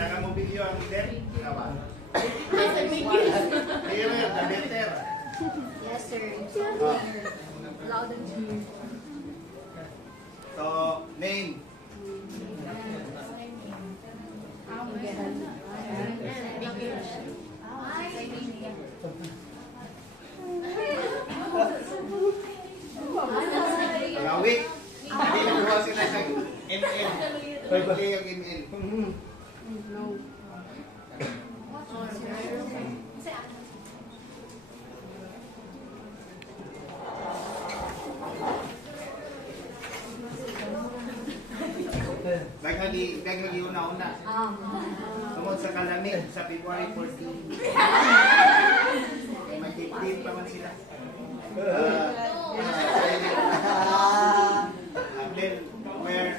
Saka mo video ang leader? Kawa? Clearer, the better. Yes, sir. Loud and clear. So, name. Pangawik. Hindi nakuha sila sa ML. Hindi yung ML. No. Nagmagi una-una. Tungod sa kalamig sa February 14. Mag-15 pa man sila. Then, where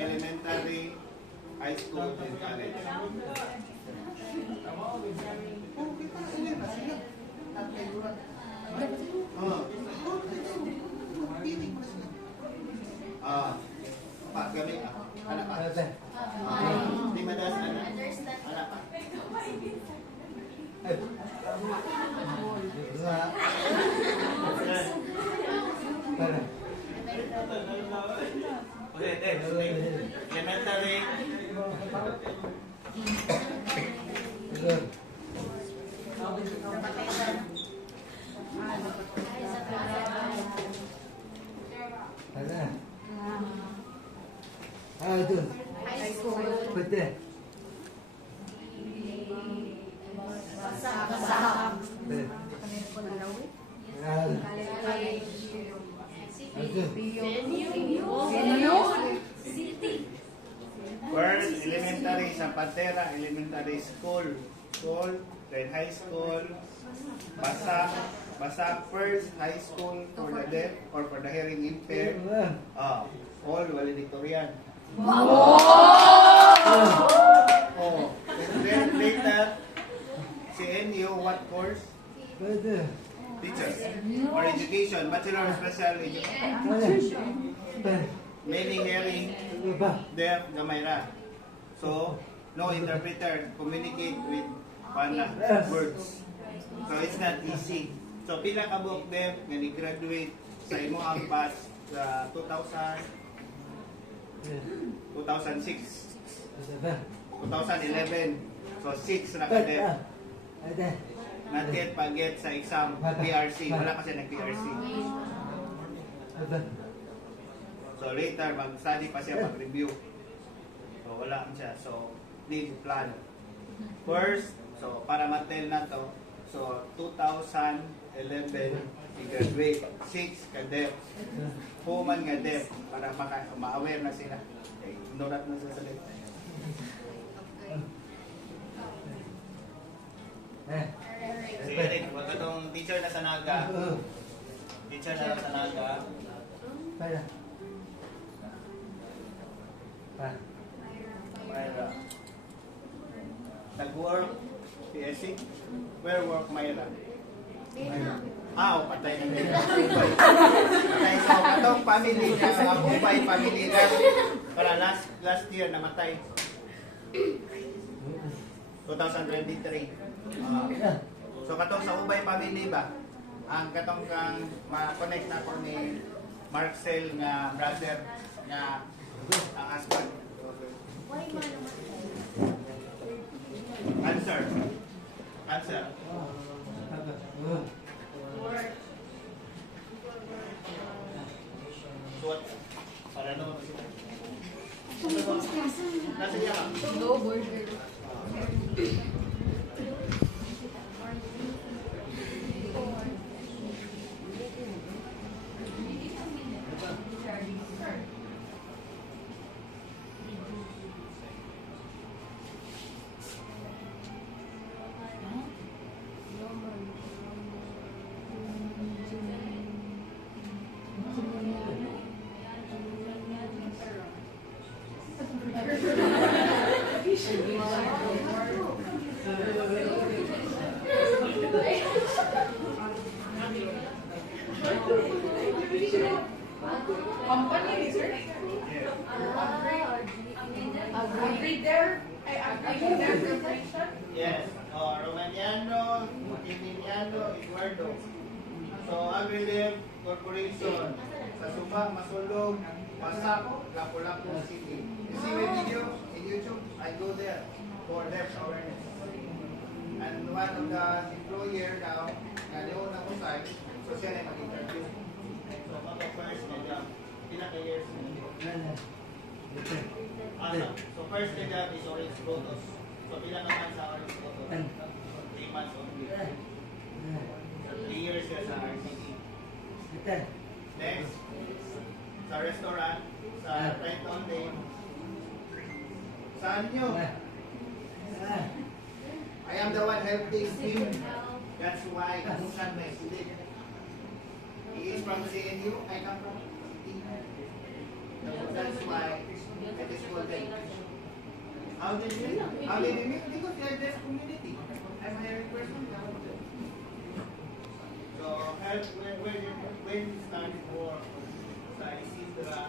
elementary, high school, and college. Gamit ako. Anak pa. Hindi madalas anak. Anak pa. Elementary. Itu. High school. Betul. Basak. Betul. First, elementary sa Pantera Elementary School. Then high school. Basak first, high school for the deaf or for the hearing impaired. All valedictorian. Oh. And then later, CNU, what course? Betul. Teachers or education, Bachelor of Special Education. Mainly hearing, deaf, gamayra. So, no interpreter, communicate with words. So, it's not easy. So, pila ka book deaf, nga ni-graduate sa imo ang pass sa 2006, 2011. So, 6 na ka deaf. Not yet pag-get sa exam, PRC. Wala kasi nag-PRC. So later, mag-study pa siya, mag-review. So wala siya. So, need plan. First, so para matel na to, so 2011, i-graduate. 6 ka deaf. Human nga deaf. Para ma-aware na sila. Ignorant na sila sa deaf. Si Eric, wag ka tong teacher na sa Naga. Teacher na sa Naga. Myra. Nag-work, PSC. Where work Myra? Patay na nila. Patay sa katong family na, ang Ubay family na. Para last year namatay. 2023. So katong sa Ubay family ba? Ang katong kang ma-connect na ko ni Marcel nga brother nga ang husband. Answer. What? Para no. Nasa niya ka? No border. Yes. Romaniano, Emiliano, Eduardo. So, AgriLife Corporation. Sa Subang, Masulog, Wasak, Lapu-Lapu City. You see my video in YouTube? I go there for debt awareness. And one of the employer now, na doon na ko sa so siya na mag-interview. So, first na job. Pila ka years na? So, first na job is orange photos. So, pila ka man sa orange photos? 3 months only. So, 3 years siya sa RCC. Next, sa restaurant, sa rent only. Saan nyo? I am the one helping him. That's why kung saan may sulit. He is from CNU, I come from that's why it is called education. How did we meet? Because they are this community. I'm a hiring person. So help when you start for sa Isidra.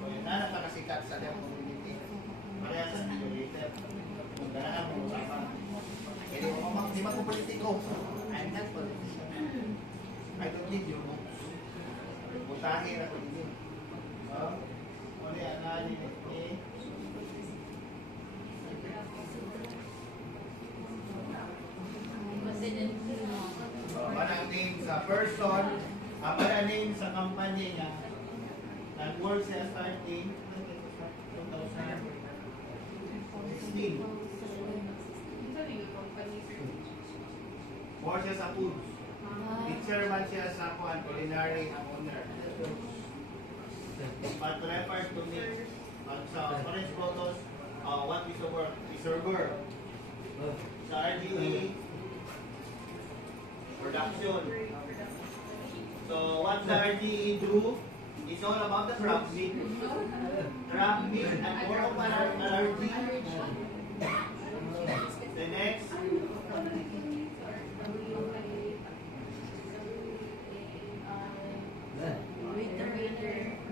So yun na napakasikat sa Dep community. Kaya sa educator. Kung ganahan mo sama. Hindi mo politiko. I'm not politician. I don't need your votes. Butahin ako din. So, uli ang nalinig ni manang name sa person, manang name sa company niya. Nag-work siya starting 2016. Work siya sa foods. Teacher man siya sa culinary ang owner. But refer to me sa orange photos, what is the work? Is server. Sa RGE, production. So what the RGE do is all about the crab meat. Crab meat and more of an allergy. The next,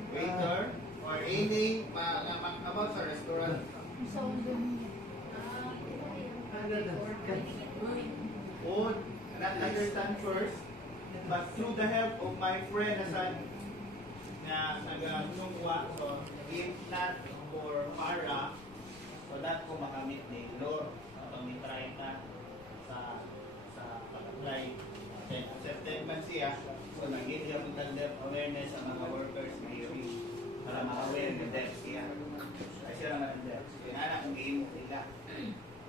waiter or any about sa restaurant. Food, not understand first, but through the help of my friend na nag-sungwa, so if not for para, so that ko makamit ni Lord, pag-try ka sa pag-apply. Then, accepted man siya, so nag-give siya awareness sa mga workers na hearing para ma-aware ng debt siya. Kasi siya naman ang debt. Kaya na kung game mo nila.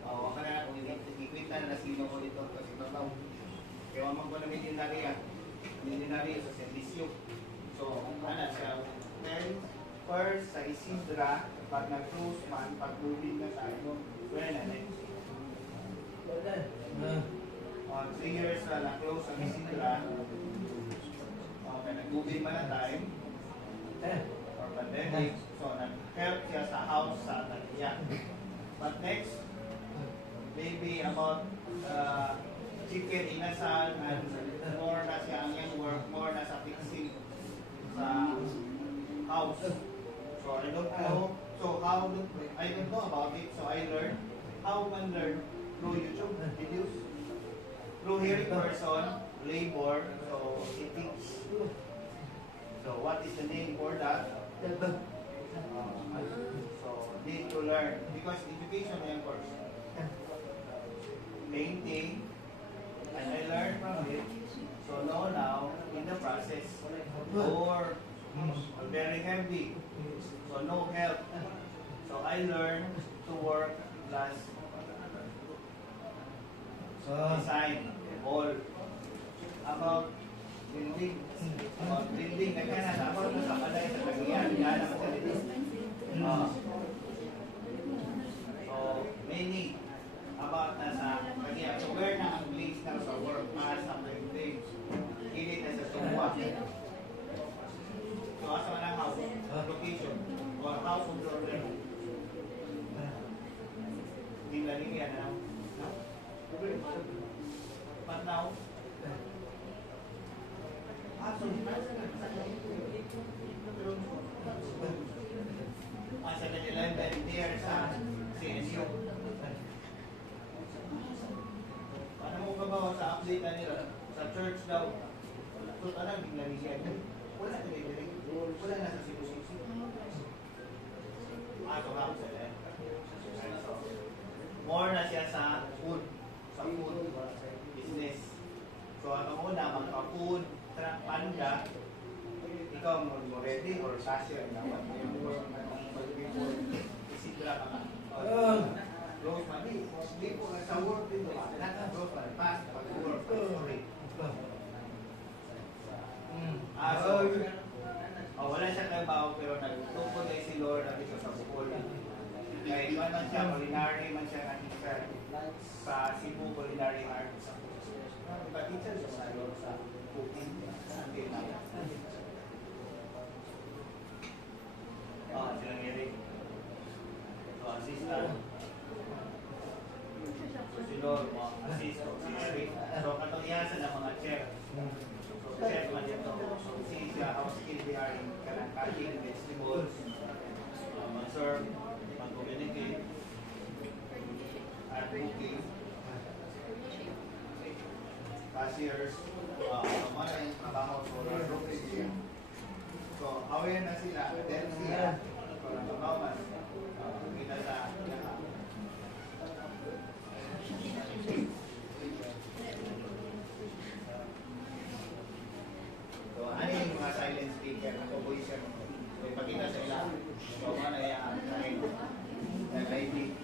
O, waka na kung ikwita na sino ko dito kasi tataw. Kaya wamang ko namin yung nariya sa servisyo. So, ano siya, then, first sa Isidra, pag nag-close man, pag-moving na tayo, well, na next. 3 years na na-close ang Isidra. Okay, nag-moving man na time. Or pandemic. So, nag-help siya sa house sa Tatiya. But next, maybe about chicken inasal and more na siya ang yung work, more na sa fixing sa house. So I don't know. So I don't know about it. So I learned. How one learn? Through YouTube videos. Through hearing person, labor. So ethics. So what is the name for that? So need to learn because education is course. Painting, and I learned from it. So now in the process, or very heavy, so no help. So I learned to work plus design, all about building. About building, kaya na ako sa kalay sa kagiyan, yan ang salita. So many about nasa kagiyan. So where na ang place na sa work, sa building. Init na sa tuwa. So asa man ang house, location, or house of the tingnan yan na. But now, Sa kanila yung volunteer sa CNU. Ano mo ba ba sa update na nila? Sa church daw. So, anong biglang siya? Wala na direct. Wala na sa sinususi. Ito nga sa more na siya sa food. Sa food business. So, ang una, magpa-food, panda, ikaw mo ready or cashier dapat isidra ka ka. Rosemary, hindi po sa work dito ba? Lahat ng rosemary, fast, pag-work, sorry. Wala siya trabaho pero nagtungkol na si Lord at ito sa bukol. Kaya iba man siya, culinary man siya kanisa sa Cebu Culinary Arts. Iba teacher siya sa Lord sa cooking. Hindi na. Silang Eric. So, assistant. So, si Lord mo, assist ko, si Eric. So, katungyasan ng mga chef. So, chef man dito. So, si siya, housekeeping, they are in cutting vegetables, mag-serve, mag-communicate, at cooking. Cashiers, mga yung trabaho, solar roofing siya. So, aware na sila, then siya, kung trabaho man, kita sa lahat. So, ano yung mga silent speaker, nag-voice siya, so, ipakita sa ila, so, ano yung nag-ID.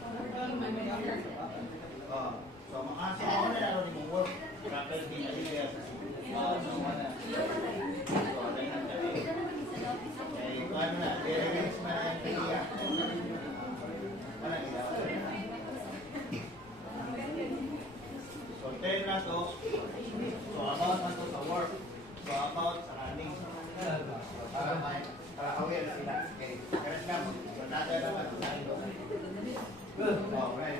So, mga so, ako na lalo ni mong work, faculty na siya. So, mana. So, ano yung nagkali. Eh, ano na, i-release na yung piliya. Ano nila? So, 10 na to. So, about na to sa work. So, about sa running. Para aware sila. Okay. Kaya sila, matata naman sa ilo. Right.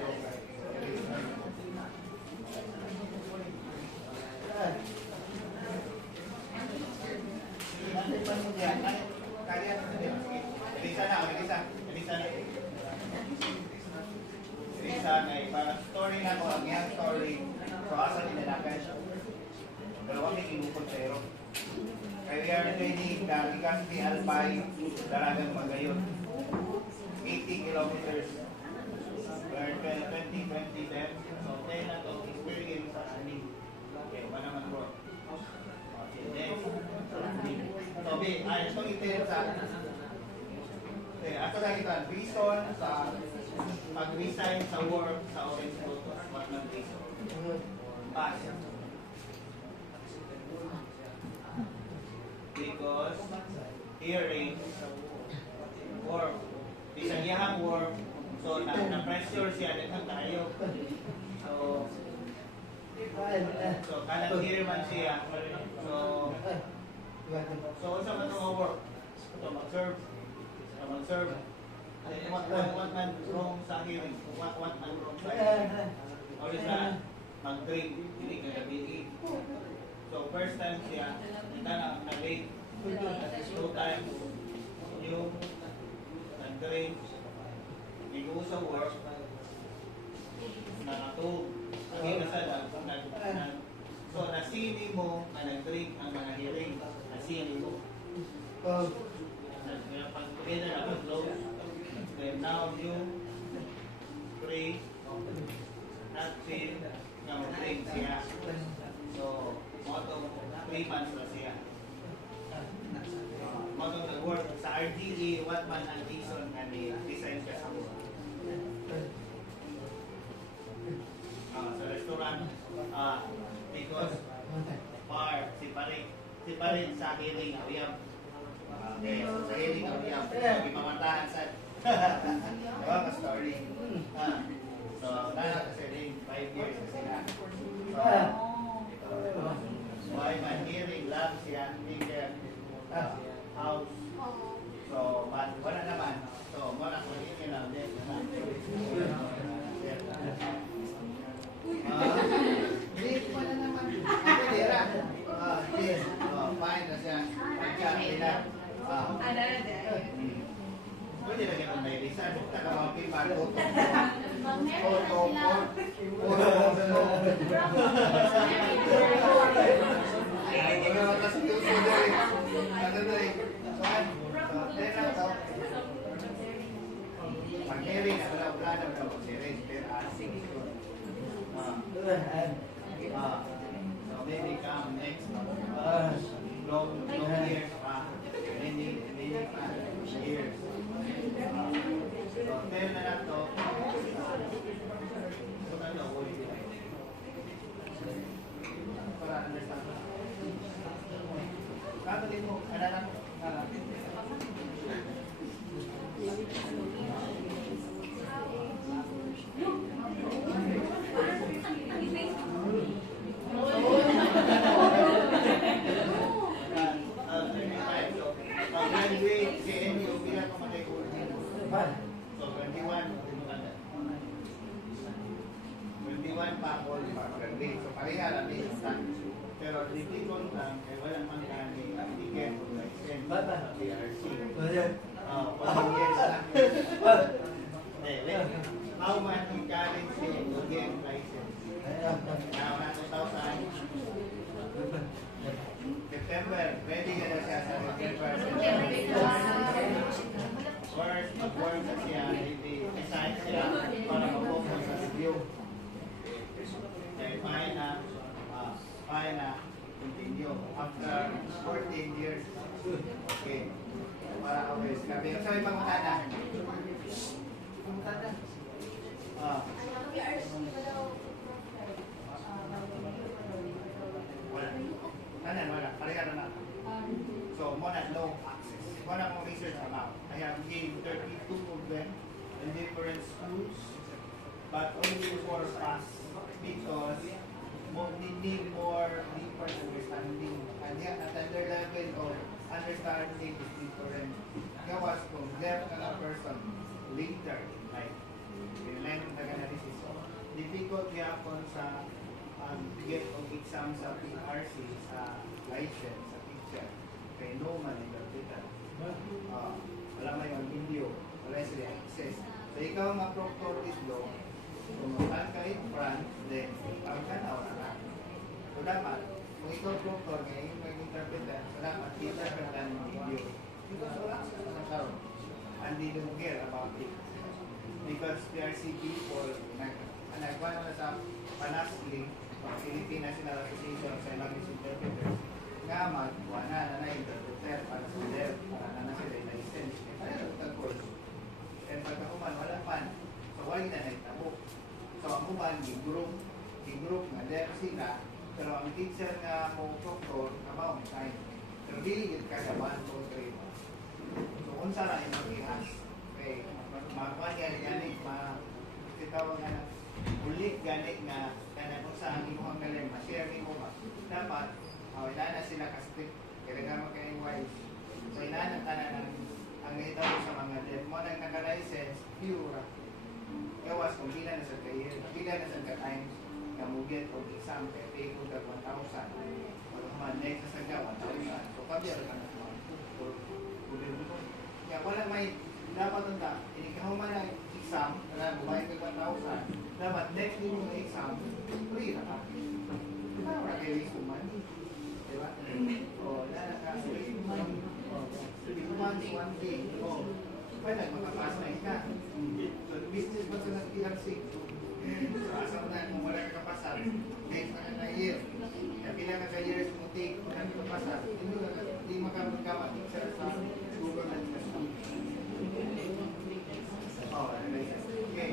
Para story na ko, ang iyang story, so asa ninalakan siya. Dalawa may inukod sa ero. Kaya we are training the Legazpi Alpine Daragang Magayon. 80 kilometers. We are 20 them. So, tayo na ito, experience sa aning. Okay, pa naman bro. Okay, next. So, itong ito sa ato lang ito, reason sa mag-resign sa work sa Orange Photos, what ng reason? Pass. Because hearing work, isang iyahang work, so na-pressure siya din tayo. So kanang hear man siya. So sa mga work, so mag-serve. What man wrong sa hearing? What man wrong sa hearing? Or is that mag-drink, hindi ka gabi. So first time siya, hindi na-late. Two times, yung nag-drink, bigo sa work, nakatog. Ang inasal, so nasini mo na nag-drink ang mga hearing. Nasini mo. Pag-together na mag-close. Then now you pray, not feel na mag-drink siya. So, mga 3 months na siya. Mga nag-work sa RDE, what man ang reason na ni-design siya sa work. Sa restaurant, because separate sa hearing awiyam. Okay, so sa hearing awiyam, ipamantahan sa diba ka story? So, kasi rin 5 years na sila. So, why man hearing love siya, bigger house. So, but wala naman. So, wala ko hearing lang din. Hindi pa na naman. Pwede ra. Yes. Fine na siya. Pagka nila. Bisan, nakawapin bago. Pag meron na sila. Pag-hearing, wala na mag-hearing. Pero asing. So maybe come next long years pa. Many years. So, tayo na lang to. Para understand. Kapatid mo, ano lang? Graduate, KNU, bilang kamatay ko. So, 21 pa ako, graduate. So, pareha lang din sa pero difficult lang, kaya walang mangkani, ticket, license, PRC. 1 years lang. How much you challenge you to get license? Now, na 2000. September, ready ka na siya sa September. First, mag-work na siya, design siya para mag-focus sa review. Okay, fine na, continue. After 14 years, okay, para always kami. Sorry, pangutana. Pangutana. Wala. Pareha na. So, muna low access. Muna kong research about. I have gained 32 of them in different schools, but only 4 pass because they need more deeper understanding. And yet, at their level of understanding is different. Gawas kung deaf na person later in life. Kailan nag-analysis. So, difficult yapon sa get of exam sa PRC, sa license, sa teacher. Kaya no man interpreter. Wala may yung video, wala sila access. So ikaw nga proctor this law, kung saan ka in front, then pagkanaw na lang. So dapat, kung ikaw proctor, ngayon may interpreter, so dapat kita ka lang ng video. Because wala sa karon. And they don't care about it. Because PRC people, nagkuhan na sa Panasli, Philippine National Association sa Language Interpreters, nga magkuha na interpreter para sa deaf, para na sila yung license. Kaya na course. And pagkakuman, wala man. So, wala na nagtabok. So, ang uman, group nga deaf sila, pero ang teacher nga mo proctor, kabaw may time. Pero diligid ka sa 1, 2, 3. So, unsa na yung mag-ihas. Okay, makuha gani, makitawag nga na, ulit gani nga, kung saan imuhang galing, ma-share ni mo ba? Dapat, inana sila kasi kailangan mo kayo wise. So, inana tanan ang nahitawag sa mga dev. Mo nang naka-license, pure. Gawas kung pila na sa kayo, pila na sa ka-times, kamuget o exam, kaya pay ko ka 1,000. Pag next sa saga, 1,000. So, kabiyar ka na naman. Kaya wala may, dapat nanda, inikahuman na exam, bumayag ka 1,000. Dapat next din yung exam, free na ka. Parang nag-release naman. Diba? O, naka-free naman. One day. O, pwede makapass na ka. So, the business ba ito ng PRC? So, asa mo na kung wala ka kapasal, next na year. Kaya pila ka ka-years mo take, kung ano kapasal, hindi makamagawa sa government system. Okay.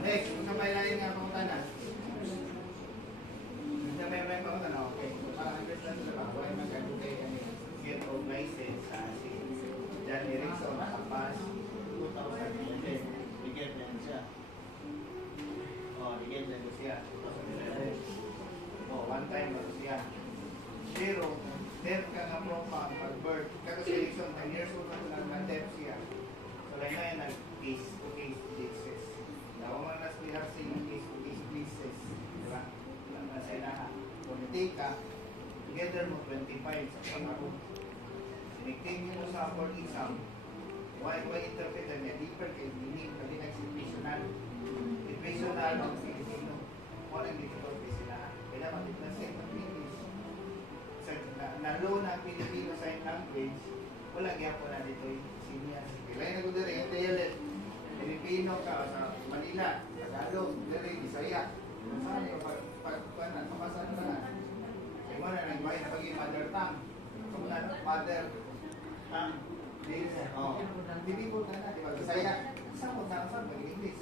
Next, kung sabay lang yung pangutanan. Kung sabay lang yung pangutanan, okay. So, para understand nila ba, kung ay mag-agugay get of license si John Erickson, nakapas 2011. Bigyan na siya. Bigyan na siya. 2011. One time na siya. Pero, deaf ka nga po pag-birth. Kasi si Erickson, 10 years old na deaf siya. So, lang na yan nag-case to case basis. Dawa man nas PRC yung case to case basis. Diba? Lang na sa ilaha. Kung take ka, together mo 25 sa pangaro. Sinikting mo sa board exam, why interpreter niya, deeper kay po na dito senior. Kailangan na ko dito yung dialect. Pilipino ka sa Manila, Tagalog, dito Bisaya. Saan yung pagkukuanan? Papasan na na. Kaya mo na nagbahin na pag-i mother tongue. Kung na mother tongue. Oh. Hindi po na di ba? Bisaya. Saan mo saan mag-English?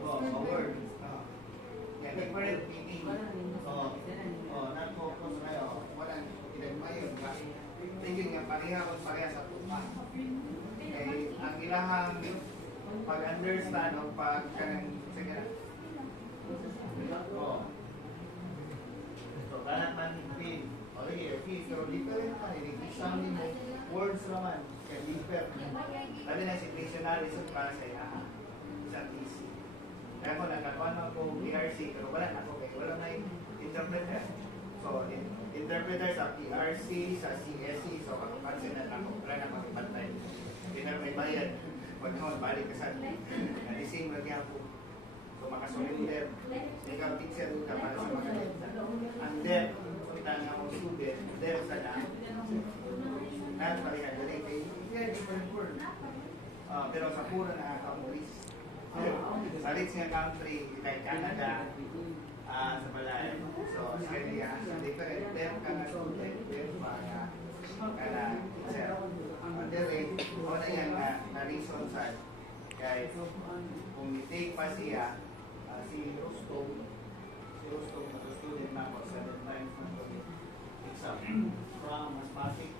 Word. Yan, different meaning. Non-focus kayo. Walang pinagmayon. Tingin nga pareha kung pareha sa tuma. Eh, ang ilahang pag-understand o pag-kanang sige na. So, kanan man pin. O, here, pin. Pero different naman. Isang mo words naman. Kaya different. Sabi na si dictionary sa klase na isang easy. Kaya ko nagkakuan ako PRC pero wala na ako kaya wala na yung interpreter. So, interpreter sa PRC, sa CSC, so kapansin na ako, wala na makipantay. Hindi na may bayad. Huwag naman, balik ka sa na-ising lagi ako. So, makasolinder. Ikaw, teacher ka para sa mga ang deaf, kita nga akong student, deaf sa na. Nagpalihan, dali kay, yeah, different word. Pero sa pura na countries. Sa rich nga country, like Canada, sa balay. So, Australia, different. Deaf ka nga student, deaf pa nga kana teacher. Dere, o na yan na reason sa kaya kung i-take pa siya, si Rostov, student na ako 7 times na ito exam. From Maspatic.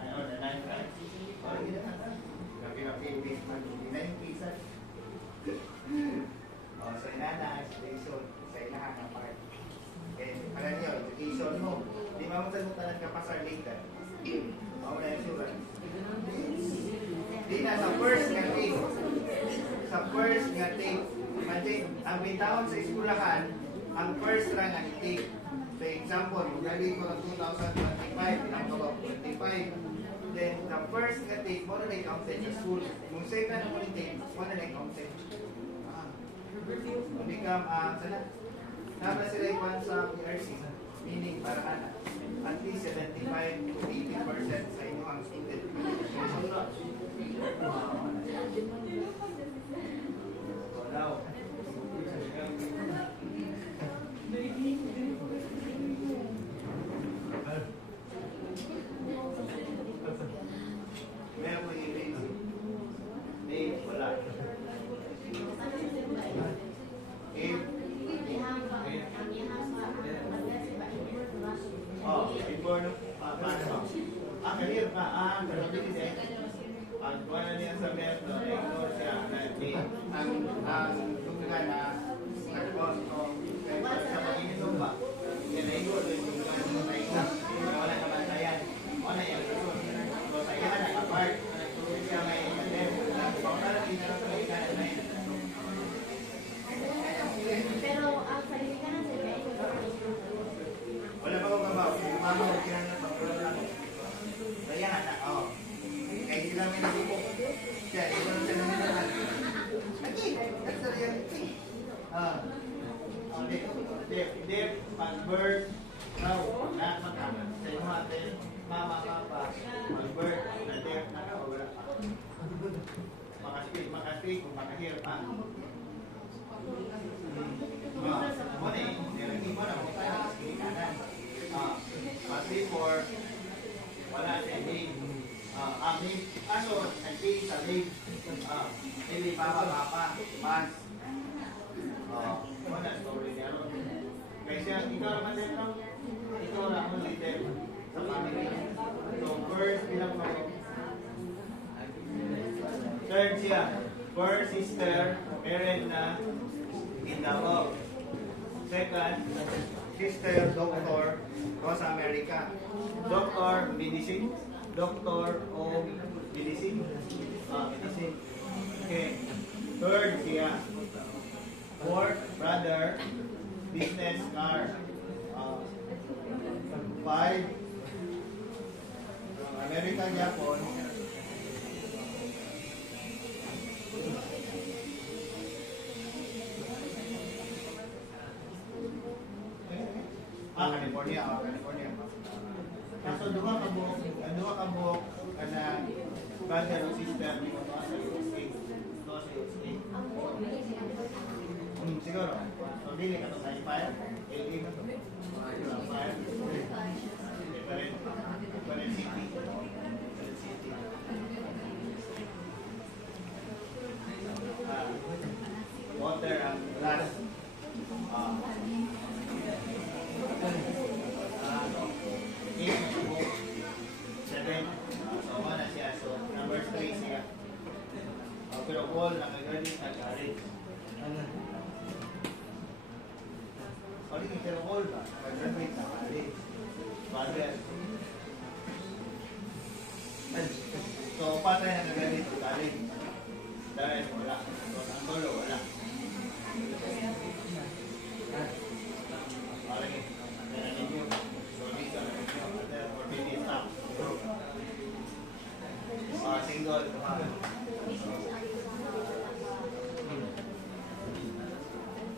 Ayun, na 9 times. O, hindi na natin. Lagi-lagi, man, hindi na yung pisan. So, inana, station, sa ilahan ng part. Eh, alam nyo, education mo. Di ba mo tanong ka pa sa later? Wala yung surat. Di na, sa first nga take. Sa first nga take. Ang bitawon sa eskwelahan, ang first ra nga take. For example, magaling ko ng 2025, pinakabaw 25. Then, the first nga take, mo na na-counted sa school. Kung second mo na take, mo na na-counted. Become, sana, nabla sila iwan sa PRC, meaning para na at least 75 to 80% sa inyong student. So now, meron ko i-raise. Name, wala. Before no, paano? Career pa, grabe din. Ang wala niya sa metro, ito siya, ang tunga na nagpon o sa pag-ininom ba? Yan ay ito, yung tunga na wala naman na yan. Wala yan, so sa iya na kapart, nagtuloy siya may ikalem. Baka na tinarap na ikalem na yan. Pero ang sarili ka na sila, wala pa ko kabaw, yung mama ko kinanap ang program lang. Kaya na, kaya hindi namin nabubok. Kaya, ito na siya namin naman. Okay, that's the reality. Dip, pag-bird, raw, na magkaman. Sa iyo natin, mama, papa, pag-bird, na dip, nakawala pa. Makaspeak, kung makahir pa. Muna eh, nilagay mo na kung tayo sa kinikanan. Before, wala siya name. Aso, nag-pay sa name. Hindi papa, mas. Wala story niya ron. Kasi ikaw naman din lang, ikaw lang ang leader sa family. So, first, bilang mo. Third siya, first sister, parent na Indao. Second, sister, doctor, Rosa America. Doctor, medicine. Doctor o medicine. Medicine. Okay. Third siya. Fourth, brother, business, car. Five, America, Japan. California, California. duha ka buok kana brother o sister ni mo sa USA. To sa USA. Siguro. So dili ka to sa fire. LA na to. Fire. Different city. Water ang last. Seven. So, na siya. So, number 3 siya. Pero wall, nakagraduate na college. Sorry, pero wall ba? Nakagraduate na college. Father. So, patay na nakagraduate na college. Dahil wala. So, ang tolo, wala. Sorry. Ninyo. So, dito na ninyo. For baby staff. Single.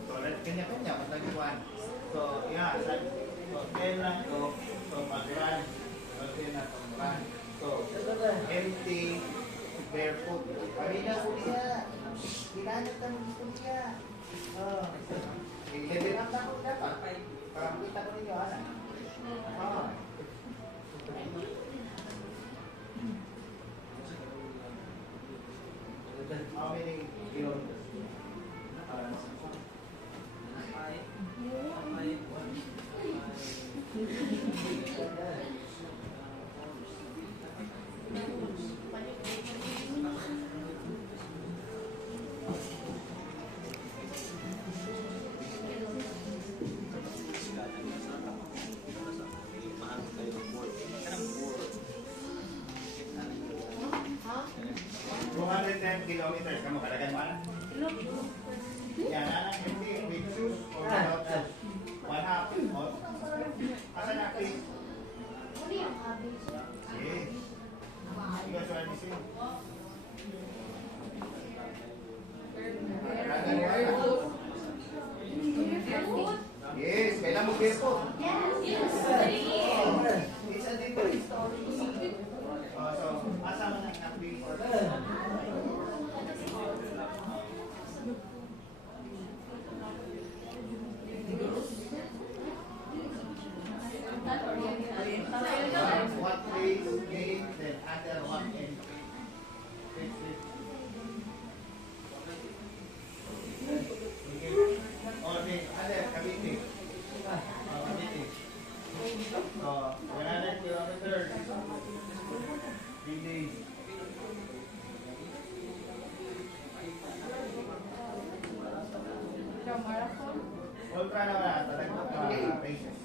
So, kanya-kanya. Matagpuan. So, yeah. So, 10 lang to. So, pag-run. So, 10 na itong run. So, empty. Barefoot. Pamina po niya. Ginanap na gusto niya. Level up na po dapat. Para makita ko ninyo, anak. How many kilometers? Ha? 210 kilometers. Kamu kalagan mana? Yan, anak, hindi. With shoes or without shoes? 1/2. Asa na, please? Ano yung habits? Yes. You guys are missing. Kalagan mana? Yes, kailan mo barefoot? Yes. It's a different story. So, asa man ang na-prefer? What place, name, then other one and or the other Cavite. Cavite. So, 100 kilometers. 3 days. Ultra na wala, talagang races.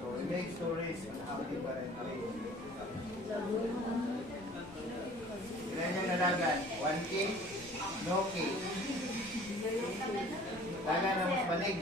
So we make stories on how different ways. Ilan yung nalagan? 1K? No K. Dagan na mas banig.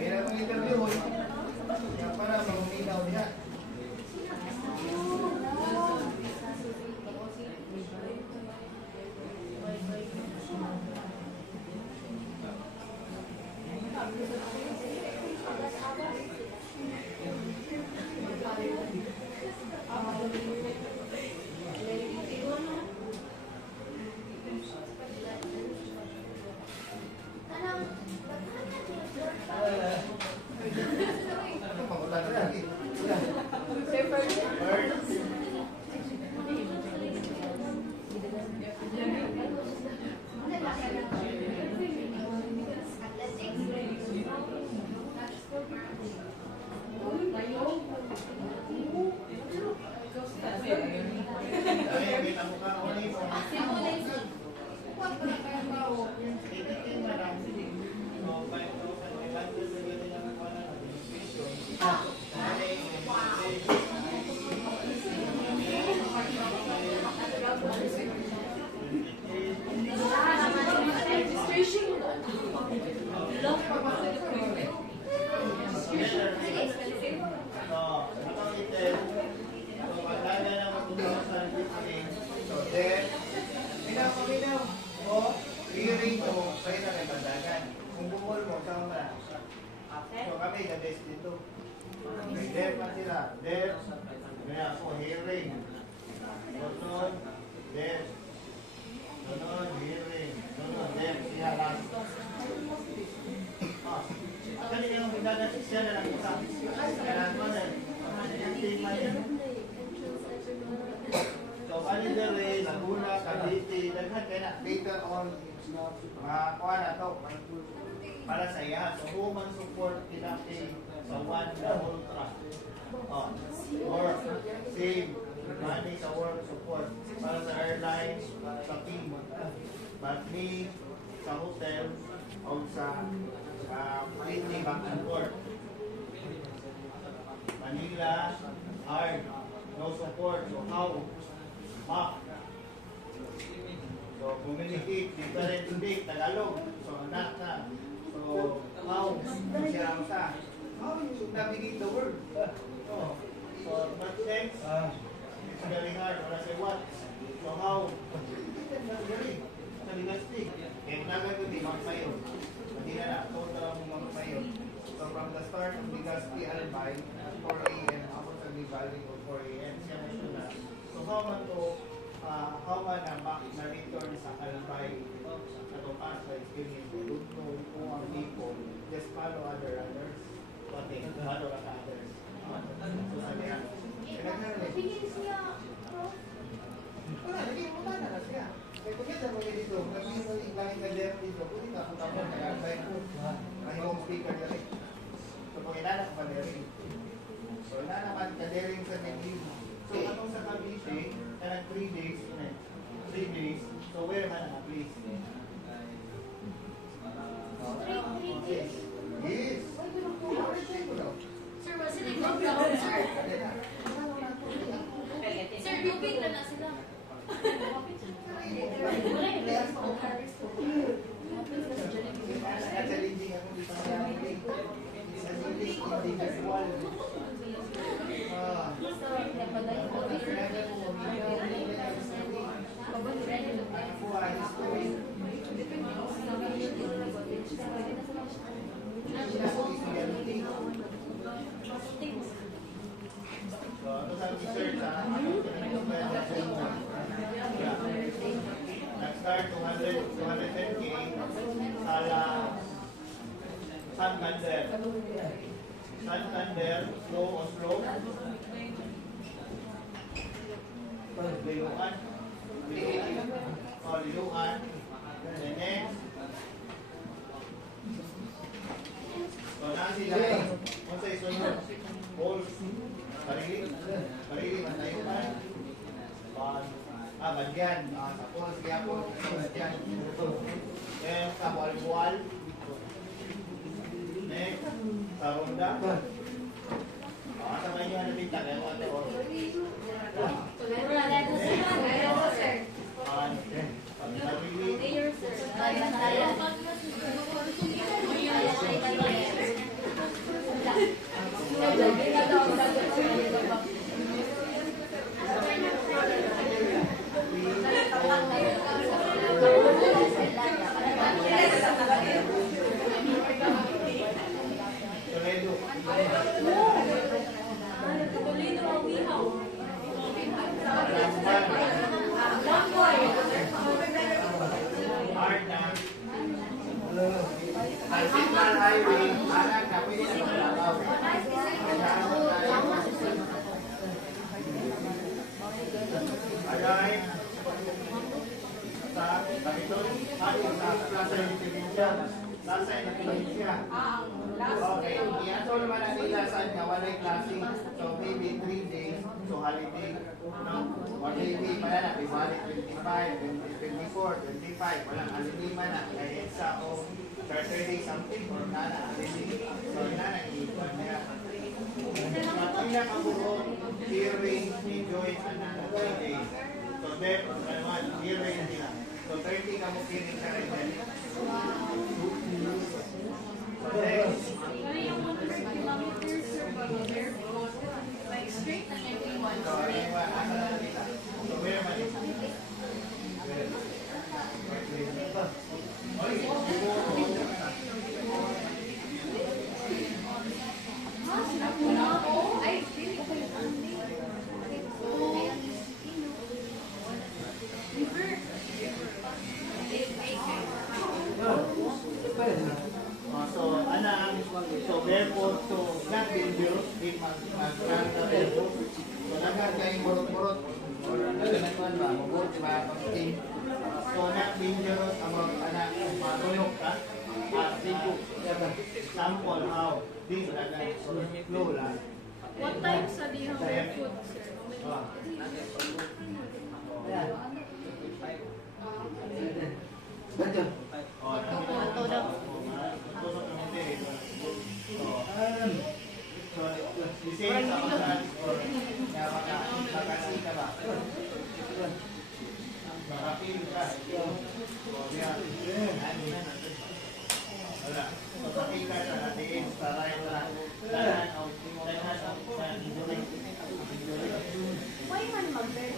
Mayroon akong interview mo. Para maguminaw niya. Thank you. may the-best dito. May deaf na sila. Deaf. Kaya ako, hearing. Sunod, deaf. Sunod, hearing. Sunod, deaf. Siya lang. Actually, yung magdadasit siya na lang isa. Kaya naman eh. Yung team man yun. So, Manila, Laguna, Cavite, daghan kaya na. Later on, makakuha na to. Para sa iya. So, human support kinaki sa one na ultra. Work, save, money sa work support. Para sa airlines, sa team. Monthly, sa hotel, o sa weekly back and forth. Manila, hard, no support. So, how? Back. So, communicate, different today, Tagalog. So, anak na. So, how? Siya ang sa. How you navigate the world? So, what next? It's very hard. Wala say what? So, how? Very. Sa ligastig. Kaya nagan ko di magsayo. Hindi na na. Total ang magsayo. So, from the start of Ligaspi Albay, 4 a.m. Ako sa Ligaling o 4 a.m. Siya na siya na. So, how man to how man na back na return sa Albay ato pa sa experience ko kung ang people just follow others follow others so sabi yan Bigyan siya, Prof. wala, naging umana na siya kaya kung kita mo dito naging mo yung langit na left dito kung ito kung tapos na Albay ko mahimong speaker na rin so kung inanak pa na rin so inanak ka rin sa naging so atong sa Cavite and 3 days, 3 days. So where man ang place? 3 days. Yes. Sir, wala sila yung lockdown, sir. Sir, lupit na na sila. Challenging ako dito sa individual. Nag-start 210K Santander. Santander, slow o slow. Liluan. Liluan. And next. So, naan sila eh. Kung sa isunod, balls. Parili, matayuan. Bagyan. Sa balls, kaya po. Bagyan. Then, sa buwal-buwal. Next. Sa ronda. Sa kanyo, ano bintang? Kaya mo ito. Okay, i-ato naman ang nila saan nga walay klase. So maybe 3 days, so holiday. No? Or maybe pala na, balik 25, 24, 25, walang holiday man na. Kaya sa o Saturday something, or nana holiday. So nana, i-iwan niya. Pag-ilang ang buong hearing, enjoy, anana, 3 days. So then, hearing nila. So 30 ka mo hearing sa rin. Like straight na everyone. Low lang. What time sa dihang food, sir? Ah. Oh, Ito daw. So, the same sa usan or makasi ka ba? Makapil ka. Wala. Makapil ka sa natin. Para yung Why man mag-bear?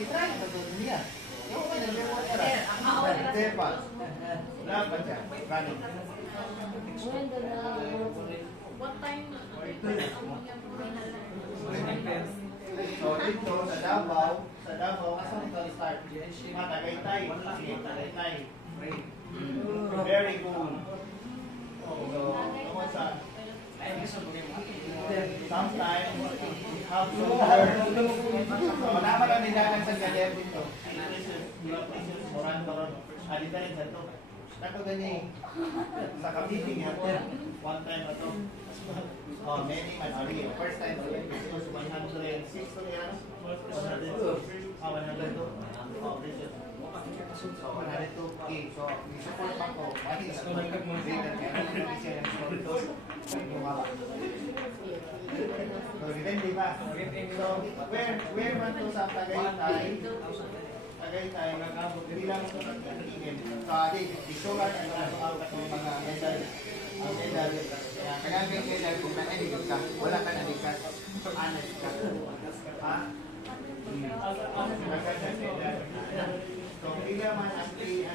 i-try sa doon niya. Yung may nag-remote ka rin. Tepa. Wala pa siya. Running. What time? So dito sa Davao, kasama ito start. Tagaytay. Sige, Tagaytay. Very good. So, kamusta? Sometimes, how to learn. So, naman ang nilalang sa galer dito. Moran. Alita rin sa ito. Nato gani. Sa kapiting ako. One time na ito. Oh, many man. First time, it was 106 to yan. 102. 102. Oh, this is. So, 102K. So, support pa ko. Mali sa ito. Data kaya siya ng support. So, depende ba? So, where man to sa Tagaytay? Tagaytay, bilang ito nagkatingin. So, adi, isulat ang mga medal. Ang medal. Kaya may medal kung na-edit ka, wala ka na-edit. Honest ka. Ha? Magandang medal. So, bila man ang 200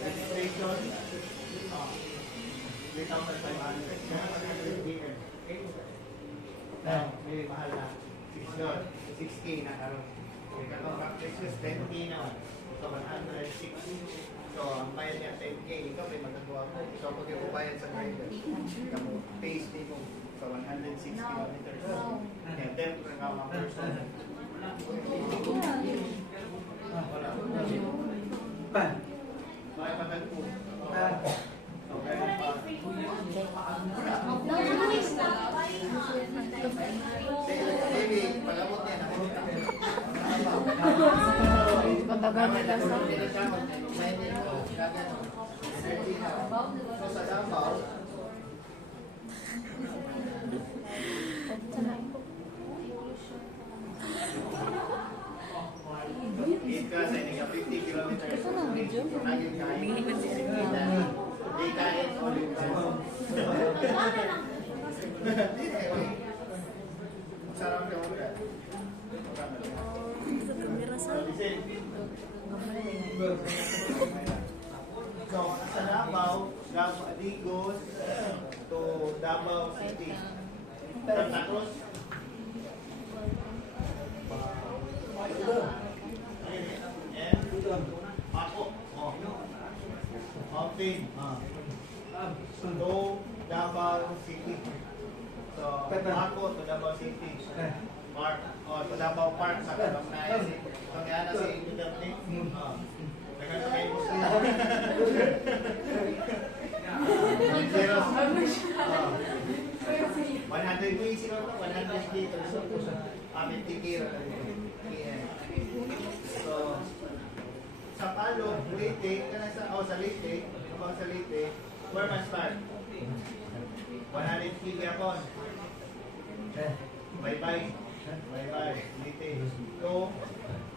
registration, 3,500. May mahal na. 6K na karoon. Katong practices, 10K na. So, 106. So, ang bayad niya 10K. Ikaw may magagawa mo. So, pag yung bayad sa grinder, ikaw pace din mo. So, 106 kilometers. Yeah, then, kung ikaw ang person. Wala. Bakit patagpo? Okay. Baby, pag-abot niya, nakulot na. Matagal na lang sa So, sa Davao, eat ka sa inyo, 50 kilometers. Ito na, video? Lagi kain. Di kain, ulit ka. Sarap ka ulit. So, sa Davao, Digos to Davao City. Santa Cruz. Ako. Mountain. To Davao City. So, ako to Davao City. Park. To Davao Park sa Kabangnayan. So, kaya na si Duterte. Nagkano kayo Muslim. Zero. 100 ways sila ito. 100 dito. Amin tikira. So, sa Palo, Leyte, sa Leyte, abang sa Leyte, where man start? 100 kg ako. Bye-bye. Bye-bye. Leyte. So,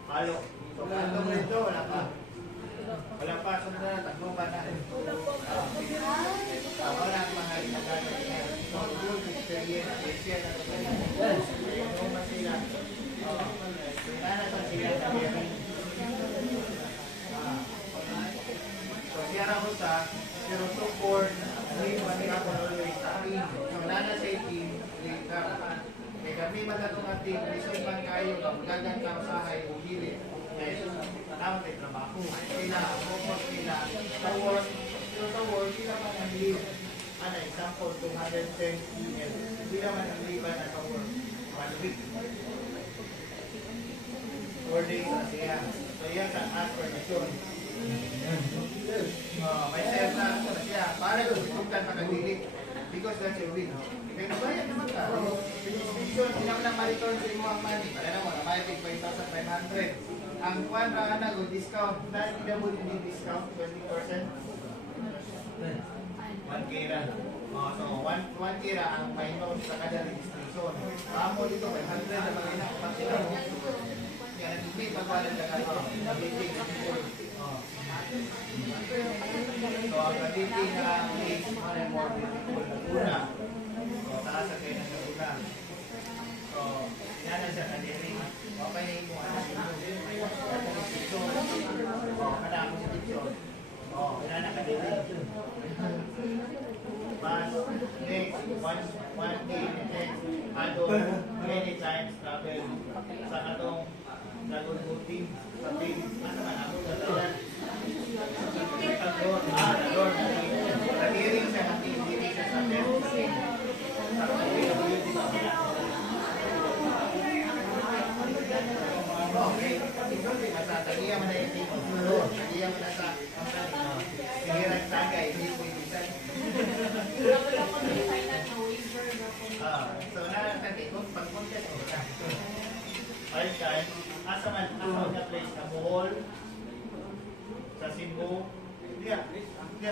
Palo. So, Palo mo ito, wala pa. Wala pa, sunod na, tatlong pa na. Ako na ang mga inagano niya. So, good experience. Experience na ito. Ano man sila? Nana sa sila na meron. So, siya na ko sa pero support, hindi mani ako always sa team. So, nana sa team, later. Kaya kami matatong ang team, isip man kayo, kapagagan ka sa hay, ugilit. Kaya tama may trabaho. Sila, focus nila. Sa work, sila man ang leave. Ano, example, 210 email. Sila man ang leave na sa work. 1 week. 4 days na siya. So, yan sa affirmation. May share na ako na siya. Para kung itungkan makagdilig. Because that's your win. Kaya nabayad naman ka. Registration, hindi naman ang ma-return sa imo ang money. Kaya naman, nabayad 5,500. Ang kuwan na ana go discount. Dahil hindi mo din discount, 20%. 1K ra. So, 1K ra ang minor sa kada registration. Amo dito, 500 na mga inakapag sila mo. Kaya hindi pagwalan na kayo. Nabiting. So, ang nabiting na is more beautiful na una. So, taas sa kayo ng una. So, yan na siya kaniri. Okay na yung ano siya. Kada ako sa dito. Yan na kaniri. Mas, next, one day, next, many times travel sa atong dragon boating sa pig. Ano man ako sa dalan? Lord, nag-hearing siya, nag-hearing siya sa test. Sa okay. Tagiya mo na yung tingin mo. Tagiya mo na sa sinirang tagay. Hindi po yung bisan. So, nakakatikot pag-contest mo ka. Five times. Asa man na place na Bohol, sa Cebu, diya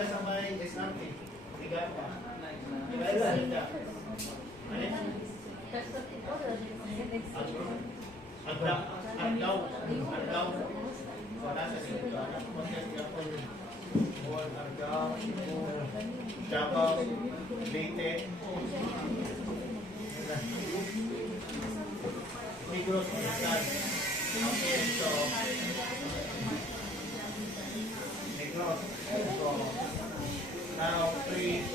sa may SRT. Ligata. Ligata. Agdaw. So, nasa Cebu. Contest ka po. Bohol, Agdaw, Cebu, Davao, Leyte. Negros, Minsan. Okay, so Negros. So now 3.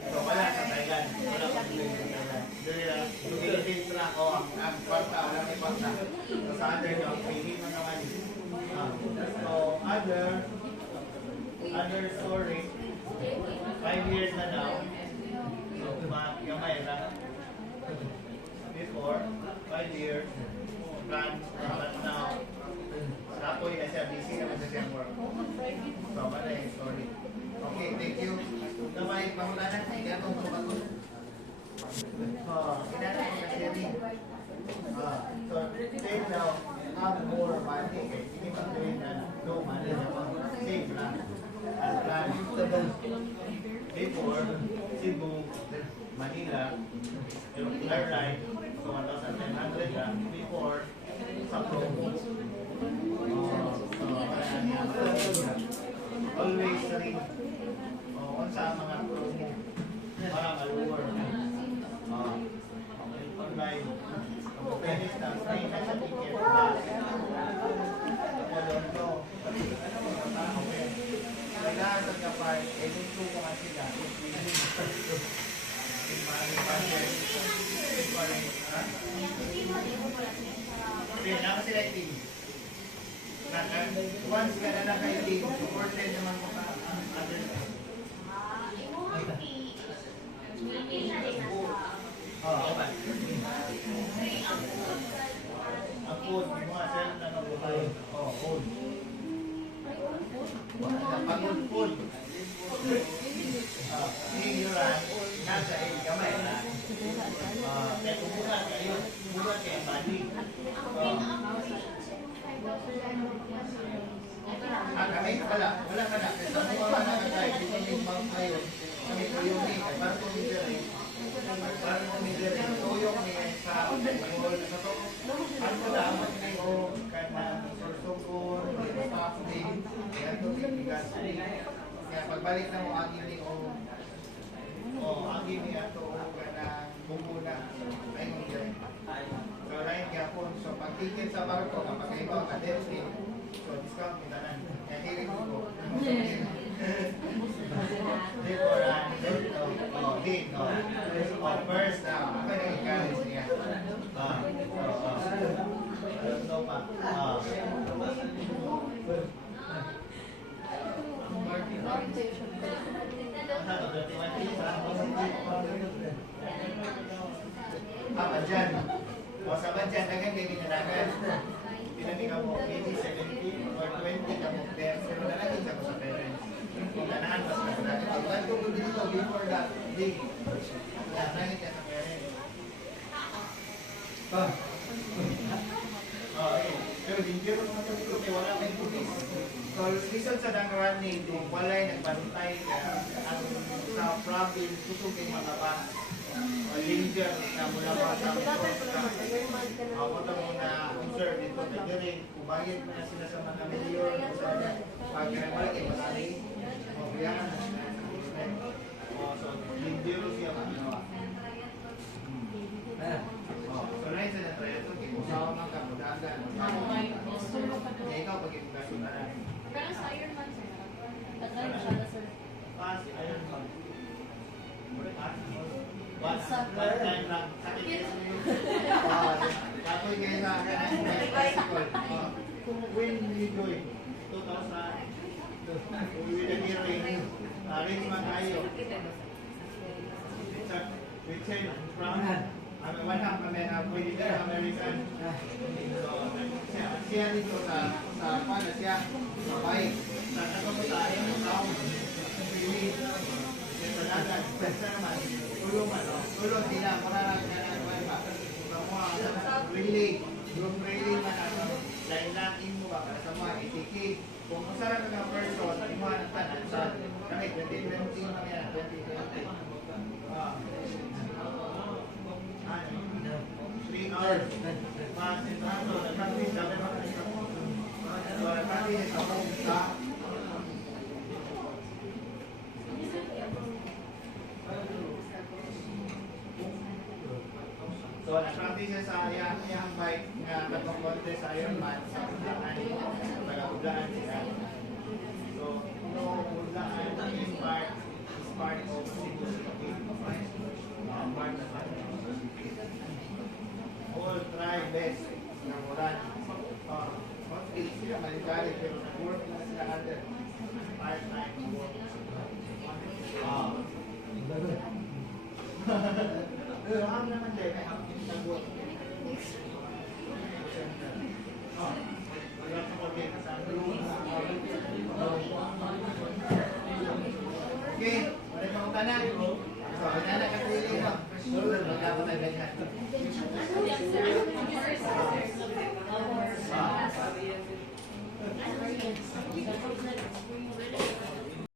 So wala sa Thailand. Wala pa sa Thailand. Philippines lang. Ang kwarta. Wala may kwarta. So sa other job, pili mo naman. So other story. 5 years na daw. So gamay lang. Before 5 years, plan, but now, napoy na siya, busy naman sa siyang work. So, wala yung story. Okay, thank you. Damay, pangulanan, hindi akong tumagot. Kinala ko na sharing. So, they now have more money. Hindi pa doing na no money. Save lang. As plan. Before, Cebu, Manila, yung airline, so 1,900 lang. Before, sa promo. Always rin. Kung sa mga promo, parang allure. Online. Pwede na, free na sa ticket. Modondo. Ano mo sa tao eh? Kailangan sa kapay, gusto ko nga sila. Naman sila yung team. Once ka na lang kayo team, supported naman ko ka others. Okay. Ang food, mga sel na nabuhay. Food. Pag-food. Hinihiran, nasa gamay na. Kaya kung bukat kayo, bukat kayo bali. Kami, wala ka na. Kasi sa mga na tayo, hindi yung mga ngayon, kami po yung ni, para tumidere. Para tumidere, tuyok ni sa all, ano dapat kayo, kana sursugod, staffing, kaya tumigas. Kaya pagbalik na mo agi ni agi ni ato kana bumuna ay mo dire. So lain gyapon so pag ticket sa barko kapag ikaw ka dito so discount kita nan. Kaya dili ko. First now, ako na ikalis niya. So pa. Badyan. O sa Badyan, dagan kayo minanagan. Pinami ka mo, maybe 17 or 20 ka mo there. Pero nalagin ka mo sa parents. Kung ganahan mas ka na. Pag ko dito before that day, nalagin ka sa parents. Okay. Pero dangerous naman ito dito kaya wala may pulis. So, reason sa dang running, kung walay nagbantay ka, ang sa province, kusugin mga ba, danger na mula pa sa ako ito muna observe dito na gano'n, kubayad mo na sila sa mga mayor, pag malaki, malaki, o kaya na so, dangerous siya pa ginawa. So, na yun sa natrayo ito, kipusawa mga kamudagan. Ikaw, pag-ipugasun na lang. Pero sa Ironman, sir. Nag-drive siya na, sir. Si Iron Man. One time lang. Sakit. Kapoy kayo na bicycle. When we join? 2000. We will hearing. Arrangement tayo. We change from one half kami na pwede na American. So, siya dito sa paano siya mabait. Sa po sa ayong tao. Pili. Sa dagat. Sa naman. Tulong sila. Para lang na ba? Relay. Group relay man ako. Lain-lain mo ba? Para sa mga itiki. Kung masarap ka ng person, mo ang tanan sa kami 2020 kami na 2020. 3 hours. Mas ito, nag-practice, sabi mo ka sa phone. So, nag-practice sa phone ka. So, nag-practice sa iyang bike na nagpag-contest sa Ironman sa taga-Udlaan sila. So, Udlaan is part of Cebu City. Part of all tribes ng Uran. Mostly sila maligari pero nag-work na sila under part-time work. Pero ang naman din ay ang nag-work. Wala sa pag-work sa okay, wala pang tanan. So, wala na kasi yung magkapatay ganyan.